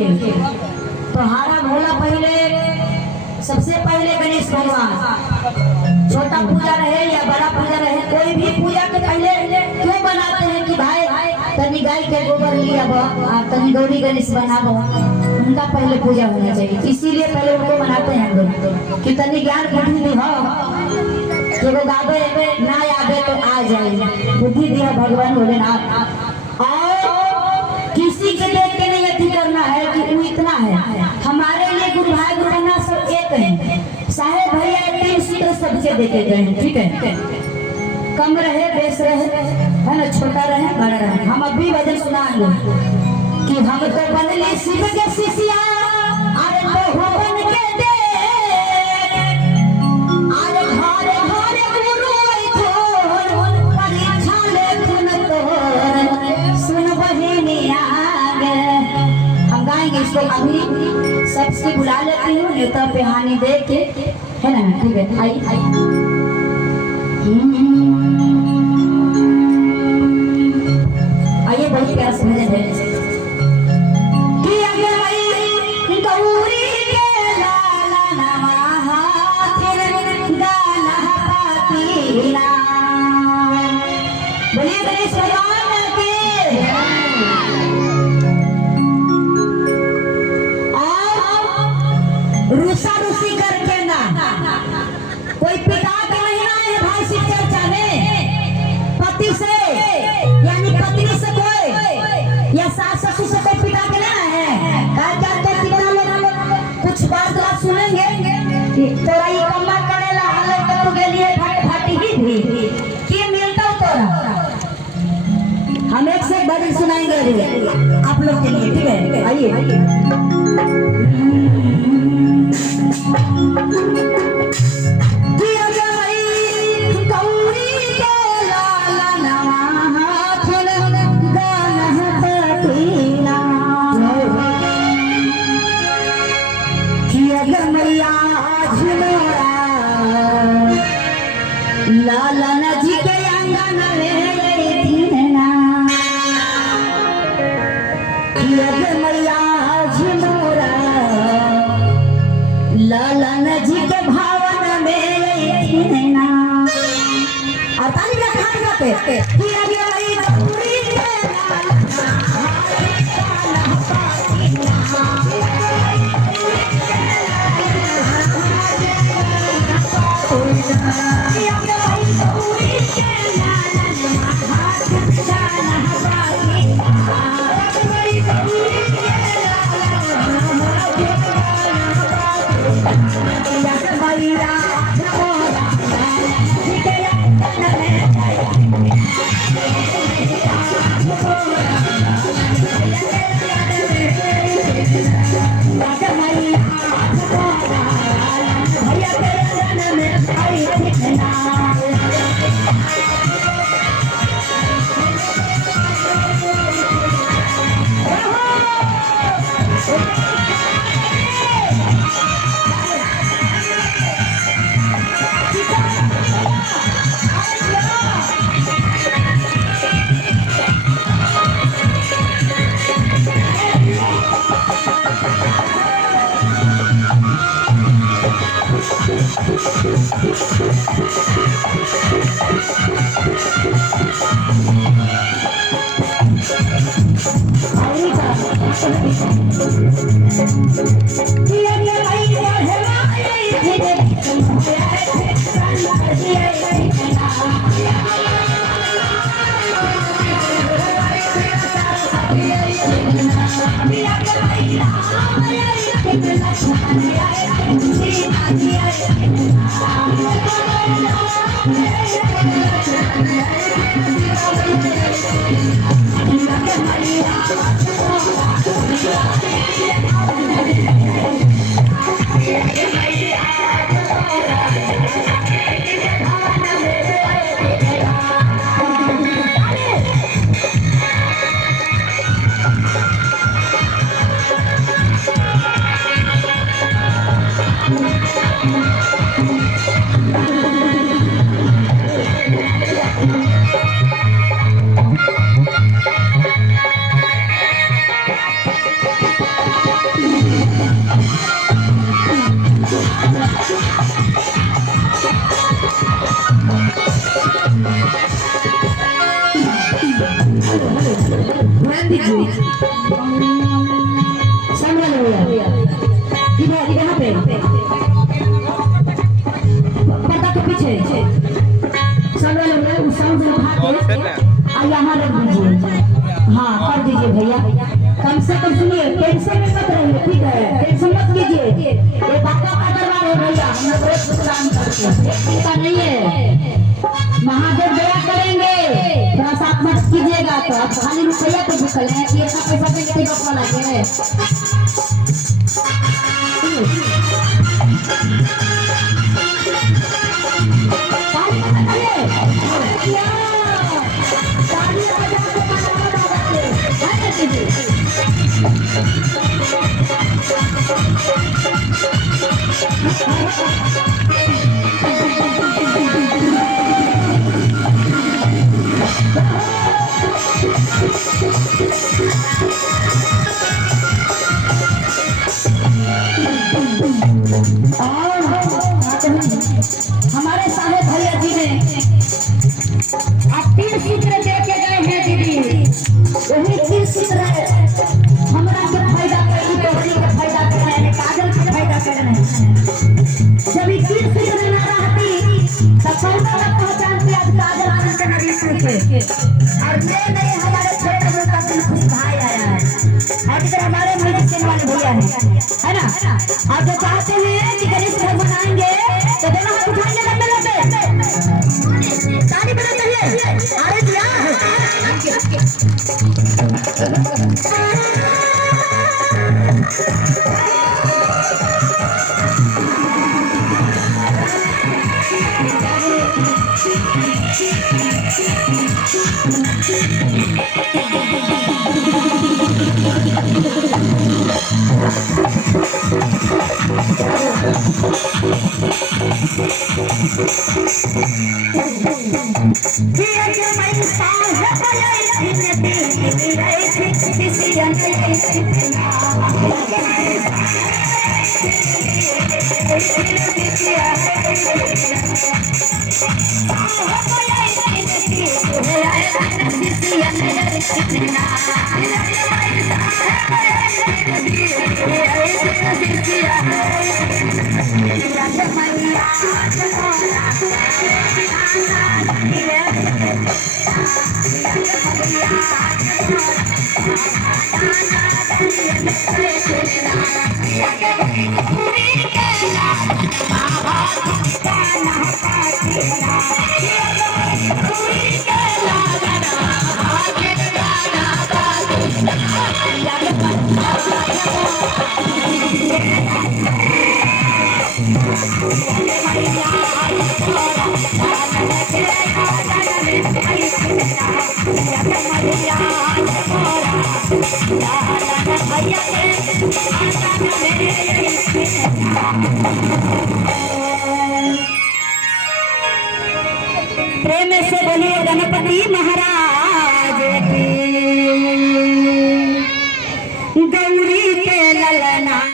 तो हारा भोला पहले सबसे पहले गणेश भगवान, छोटा पूजा रहे या बड़ा पूजा रहे, कोई भी पूजा के पहले क्यों बनाते हैं कि भाई तनी गाय के गोबर लिया तनी गौरी गणेश बनाबो, उनका पहले पूजा होना चाहिए। इसीलिए पहले उनको बनाते हैं हम कि तनी ज्ञान बुद्धि दी हो कि वो गावे ना आवे तो आ जाए, बुद्धि दिया भगवान भोलेनाथ। और किसी के देख के नहीं अति करना है कि वो इतना है, हमारे लिए गुरु भाई गुरु बहना सब एक है, साहेब भैया तीन सूत्र सबके देते गए, ठीक है, कम रहे बेस रहे है ना, छोटा रहे बड़ा रहे। हम अभी वजह सुनाएंगे कि हम तो बनले शिव के शिष्या, अरे तो हो बन के दे, अरे घरे घरे गुरु थोर परीक्षा ले सुन तोर सुन बहिनिया गे। हम गाएंगे इसको, अभी सबसे बुला लेती हूँ नेता पे हानि दे के, है ना, ठीक है, आई आइए बहुत प्यार समझ है कि अगर भाई गौरी के लाला नवा फिर गाना पातीला, बोलिए गणेश भगवान के। और रूसा रूसी करके ना कोई पिता का महीना है भाई शिव चर्चा में, पति से यानी पत्नी से कोई या सास ससुर से कोई पिता के लेना है, क्या तो पिता लोग कुछ बात सुनेंगे तोरा ये कम्मा करेला हालत तो के लिए फाटी ही भी कि मिलता तोरा। हम एक से बड़ी सुनाएंगे आप लोग के लिए, ठीक है, आइए। लाला नजी के आंगन में थीना, मैया झुमोरा लाला नजी के भावन में थीना। और ताली का खान जाते ध्यान दीजिए, संभल भैया इधर यहाँ पे पर्दा के पीछे संभल उस साउंड से भाग के यहाँ रख दीजिए। हाँ कर दीजिए भैया, कम से कम सुनिए, टेंशन में मत रहिए, ठीक है, टेंशन मत लीजिए। ये बाबा का दरबार है भैया, हम लोग रोज काम करते हैं, ऐसा नहीं है। महादेव दया करेंगे, थोड़ा सा आप मदद कीजिएगा। तो आप खाली रुपया पे भूखल हैं कि ऐसा पैसा देंगे तो डॉक्टर लगे हमारे साहेब भैया जी ने आप 3 सूत्र दे के गए हैं दीदी, वही 3 सूत्र है हमरा के फायदा करी, तोहरी के फायदा करना है, काजल के फायदा करना है। जब 3 सूत्र ना रहती तब सौदा तक पहचानते आज काजल आनंद के नदी से। और नहीं हमारे क्षेत्र में का कुछ भाई आया है, और इधर हमारे मेडिसिन वाले भैया है ना। आप जो चाहते हैं कि गणेश घर बनाएंगे तो दोनों हाथ उठाएंगे लंबे लंबे, ताली बजा चाहिए। अरे दिया प्रेम से बोलिए गणपति महाराज।